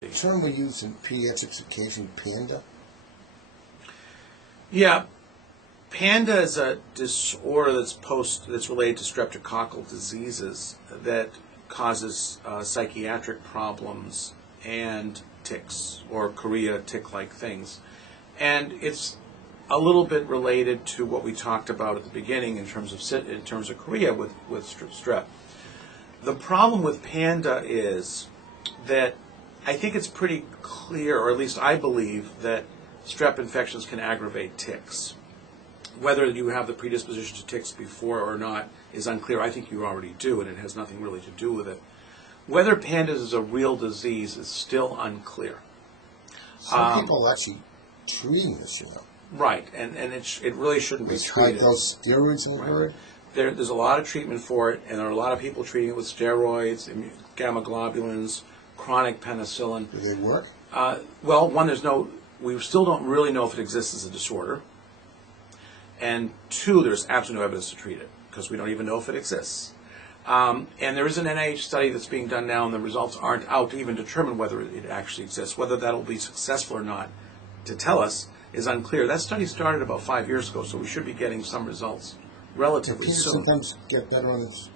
The term we use in pediatrics occasionally, panda? Yeah, panda is a disorder that's related to streptococcal diseases that causes psychiatric problems and tics, or chorea tick-like things. And it's a little bit related to what we talked about at the beginning in terms of chorea with strep. The problem with panda is that I think it's pretty clear, or at least I believe, that strep infections can aggravate tics. Whether you have the predisposition to tics before or not is unclear. I think you already do, and it has nothing really to do with it. Whether pandas is a real disease is still unclear. Some people are actually treating this, Right, and it really shouldn't be treated. They tried those steroids in the herd? There's a lot of treatment for it, and there are a lot of people treating it with steroids, gamma globulins, chronic penicillin. Do they work? Well, one, we still don't really know if it exists as a disorder. And two, there's absolutely no evidence to treat it, because we don't even know if it exists. And there is an NIH study that's being done now, and the results aren't out to even determine whether it actually exists. Whether that'll be successful or not to tell us is unclear. That study started about 5 years ago, so we should be getting some results relatively soon. Sometimes get better on this.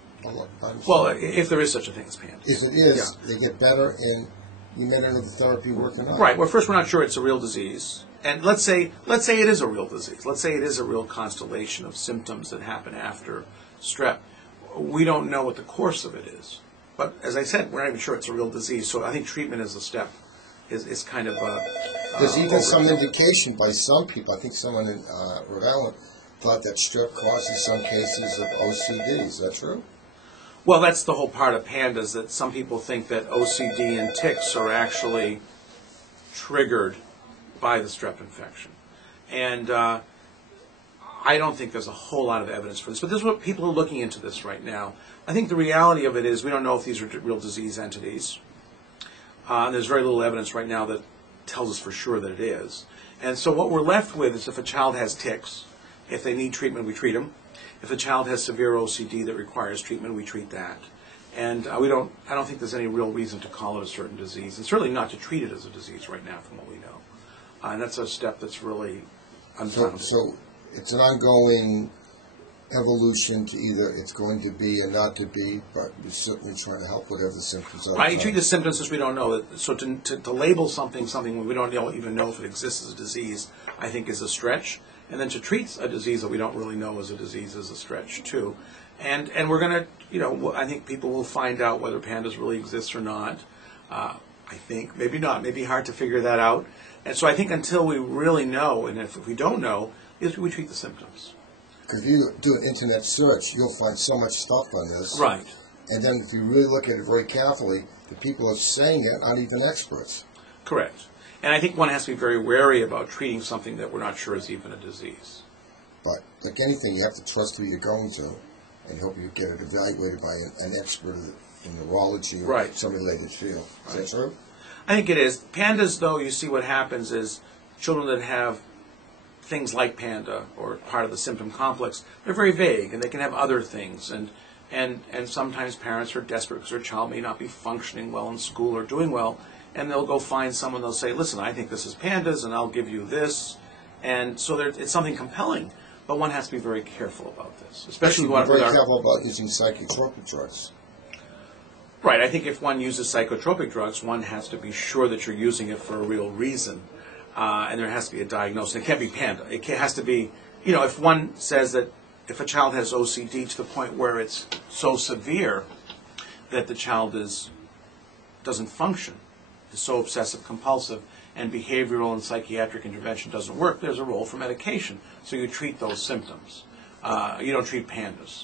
Well, if there is such a thing as panda. If it is, they get better, and you may not know the therapy working out. Right. Well, first, we're not sure it's a real disease. And let's say it is a real disease. Let's say it is a real constellation of symptoms that happen after strep. We don't know what the course of it is. But as I said, we're not even sure it's a real disease. So I think treatment is a step, is kind of a... There's even some indication by some people. I think someone in Rhode Island thought that strep causes some cases of OCD. Is that true? Well, that's the whole part of pandas, that some people think that OCD and tics are actually triggered by the strep infection. And I don't think there's a whole lot of evidence for this, but this is what people are looking into this right now. I think the reality of it is we don't know if these are real disease entities. And there's very little evidence right now that tells us for sure that it is. And so what we're left with is if a child has tics, if they need treatment, we treat them. If a child has severe OCD that requires treatment, we treat that. And I don't think there's any real reason to call it a certain disease, and certainly not to treat it as a disease right now from what we know. And that's a step that's really unfounded. So it's an ongoing evolution to either it's going to be and not to be, but we're certainly trying to help whatever the symptoms are. Right, you treat the symptoms as we don't know. So to label something when we don't even know if it exists as a disease, I think is a stretch. And then to treat a disease that we don't really know as a disease is a stretch too. And we're going to, I think people will find out whether pandas really exist or not. I think, maybe not, maybe hard to figure that out. And so I think until we really know, and if we don't know, is we treat the symptoms. Because if you do an internet search, you'll find so much stuff on this. Right. And then if you really look at it very carefully, the people who are saying it aren't even experts. Correct. And I think one has to be very wary about treating something that we're not sure is even a disease. But like anything, you have to trust who you're going to and hope you get it evaluated by an expert in neurology or some related field. Is that true? I think it is. Pandas, though, you see what happens is children that have things like panda or part of the symptom complex, they're very vague, and they can have other things. And sometimes parents are desperate because their child may not be functioning well in school or doing well, and they'll go find someone, they'll say, listen, I think this is pandas, and I'll give you this. And so it's something compelling, but one has to be very careful about this. Especially very careful about using psychotropic drugs. Right. I think if one uses psychotropic drugs, one has to be sure that you're using it for a real reason. And there has to be a diagnosis. It can't be panda. It has to be, if one says that if a child has OCD to the point where it's so severe that the child doesn't function, is so obsessive compulsive, and behavioral and psychiatric intervention doesn't work, there's a role for medication. So you treat those symptoms. You don't treat pandas.